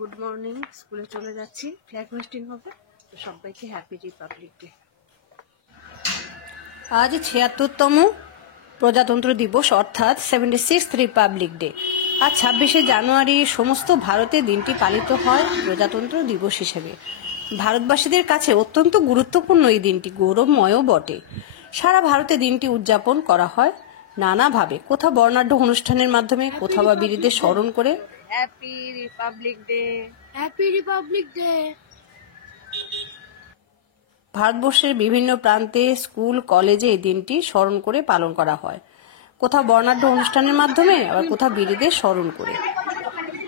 Good morning. স্কুলে চলে যাচ্ছি, ফ্ল্যাগ হোস্টিং হবে। তো সবাইকে হ্যাপি রিপাবলিক ডে। আজ ৭৬তম প্রজাতন্ত্র দিবস, অর্থাৎ 76th রিপাবলিক ডে। আজ ২৬শে জানুয়ারি সমস্ত ভারতে দিনটি পালিত হয় প্রজাতন্ত্র দিবস হিসেবে। ভারতবাসীদের কাছে অত্যন্ত গুরুত্বপূর্ণ এই দিনটি, গৌরবময়ও বটে। সারা ভারতে দিনটি উদযাপন করা হয় নানাভাবে, কোথাও বর্ণাঢ্য অনুষ্ঠানের মাধ্যমে, কোথাও বা বীরদের স্মরণ করে। Happy Republic day, happy Republic day. ভারতবর্ষের বিভিন্ন প্রান্তে স্কুল কলেজে এই দিনটি স্মরণ করে পালন করা হয়, কোথাও বর্ণাঢ্য অনুষ্ঠানের মাধ্যমে, আবার কোথাও বীরদের স্মরণ করে।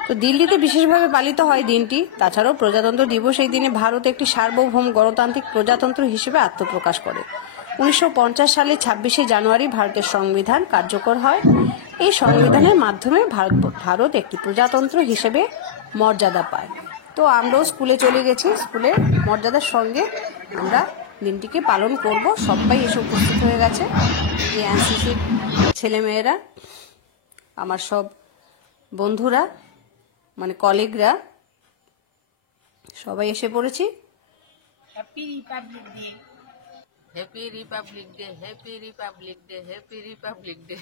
তো দিল্লিতে বিশেষভাবে পালিত হয় দিনটি। তাছাড়াও প্রজাতন্ত্র দিবস এই দিনে ভারত একটি সার্বভৌম গণতান্ত্রিক প্রজাতন্ত্র হিসেবে আত্মপ্রকাশ করে। 1950 সালে 26শে জানুয়ারি ভারতের সংবিধান কার্যকর হয়। এই সংবিধানের মাধ্যমে ভারত একটি প্রজাতন্ত্র হিসেবে মর্যাদা পায়। তো আমরাও স্কুলে চলে গেছি, স্কুলের মর্যাদার সঙ্গে আমরা দিনটিকে পালন করব। সবাই এসে উপস্থিত হয়ে গেছে, এই এনসিসির ছেলেমেয়েরা, আমার সব বন্ধুরা, মানে কলিগরা, সবাই এসে পড়েছি। Happy Republic day, happy Republic day, happy Republic day, happy Republic day.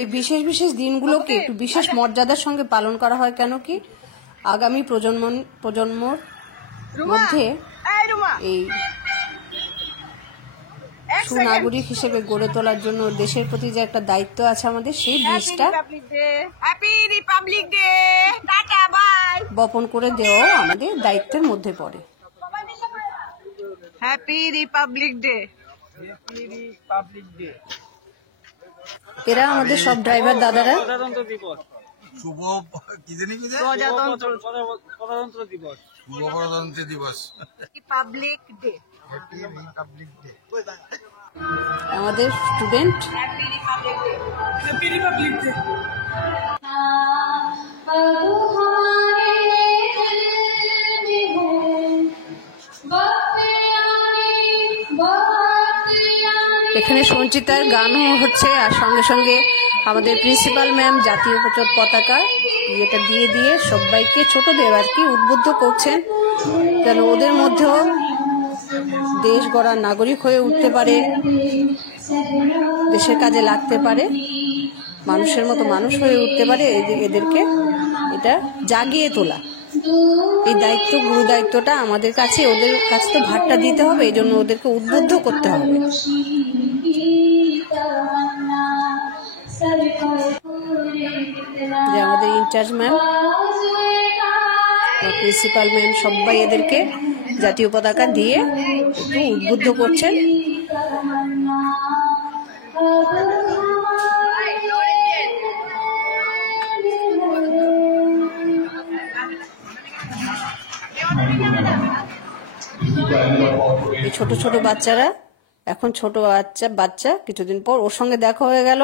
এই বিশেষ বিশেষ দিনগুলোকে একটু বিশেষ মর্যাদার সঙ্গে পালন করা হয়, কেন কি আগামী প্রজন্মর মধ্যে এই সুনাগরিক হিসেবে গড়ে তোলার জন্য দেশের প্রতি যে একটা দায়িত্ব আছে আমাদের, সেই বীজটা happy Republic day, tata bye. বপন করে দেওয়াও আমাদের দায়িত্বের মধ্যে পড়ে। Happy Republic day, happy Republic day. এরা আমাদের সব ড্রাইভার দাদারা। প্রজাতন্ত্র দিবস, শুভ কি জানি কি প্রজাতন্ত্র দিবস, শুভ প্রজাতন্ত্র দিবস, Republic day, happy Republic day. আমাদের স্টুডেন্ট হ্যাপি রিপাবলিক ডে। এখানে সঞ্চিতার গানও হচ্ছে, আর সঙ্গে সঙ্গে আমাদের প্রিন্সিপাল ম্যাম জাতীয় পতাকা এটা দিয়ে দিয়ে সবাইকে, ছোটদের আর কি, উদ্বুদ্ধ করছেন যেন ওদের মধ্যেও দেশ গড়ার নাগরিক হয়ে উঠতে পারে, দেশের কাজে লাগতে পারে, মানুষের মতো মানুষ হয়ে উঠতে পারে। এদেরকে এটা জাগিয়ে তোলা, এই দায়িত্ব, গুরু দায়িত্বটা আমাদের কাছে, ওদের কাছে তো ভারটা দিতে হবে, এই জন্য ওদেরকে উদ্বুদ্ধ করতে হবে। যে আমাদের ইনচার্জ ম্যাম, প্রিন্সিপাল ম্যাম, সবাই এদেরকে জাতীয় পতাকা দিয়ে একটু উদ্বুদ্ধ করছেন। এই ছোট ছোট বাচ্চারা, এখন ছোট বাচ্চা, কিছুদিন পর ওর সঙ্গে দেখা হয়ে গেল।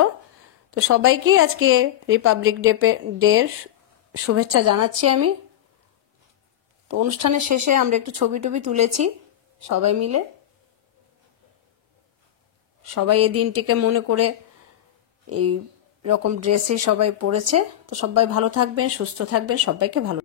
তো সবাইকে আজকে রিপাবলিক ডে শুভেচ্ছা জানাচ্ছি আমি। তো অনুষ্ঠানের শেষে আমরা একটু ছবি টবি তুলেছি সবাই মিলে। সবাই এই দিনটিকে মনে করে এই রকম ড্রেসই সবাই পরেছে। তো সবাই ভালো থাকবেন, সুস্থ থাকবেন, সবাইকে ভালো।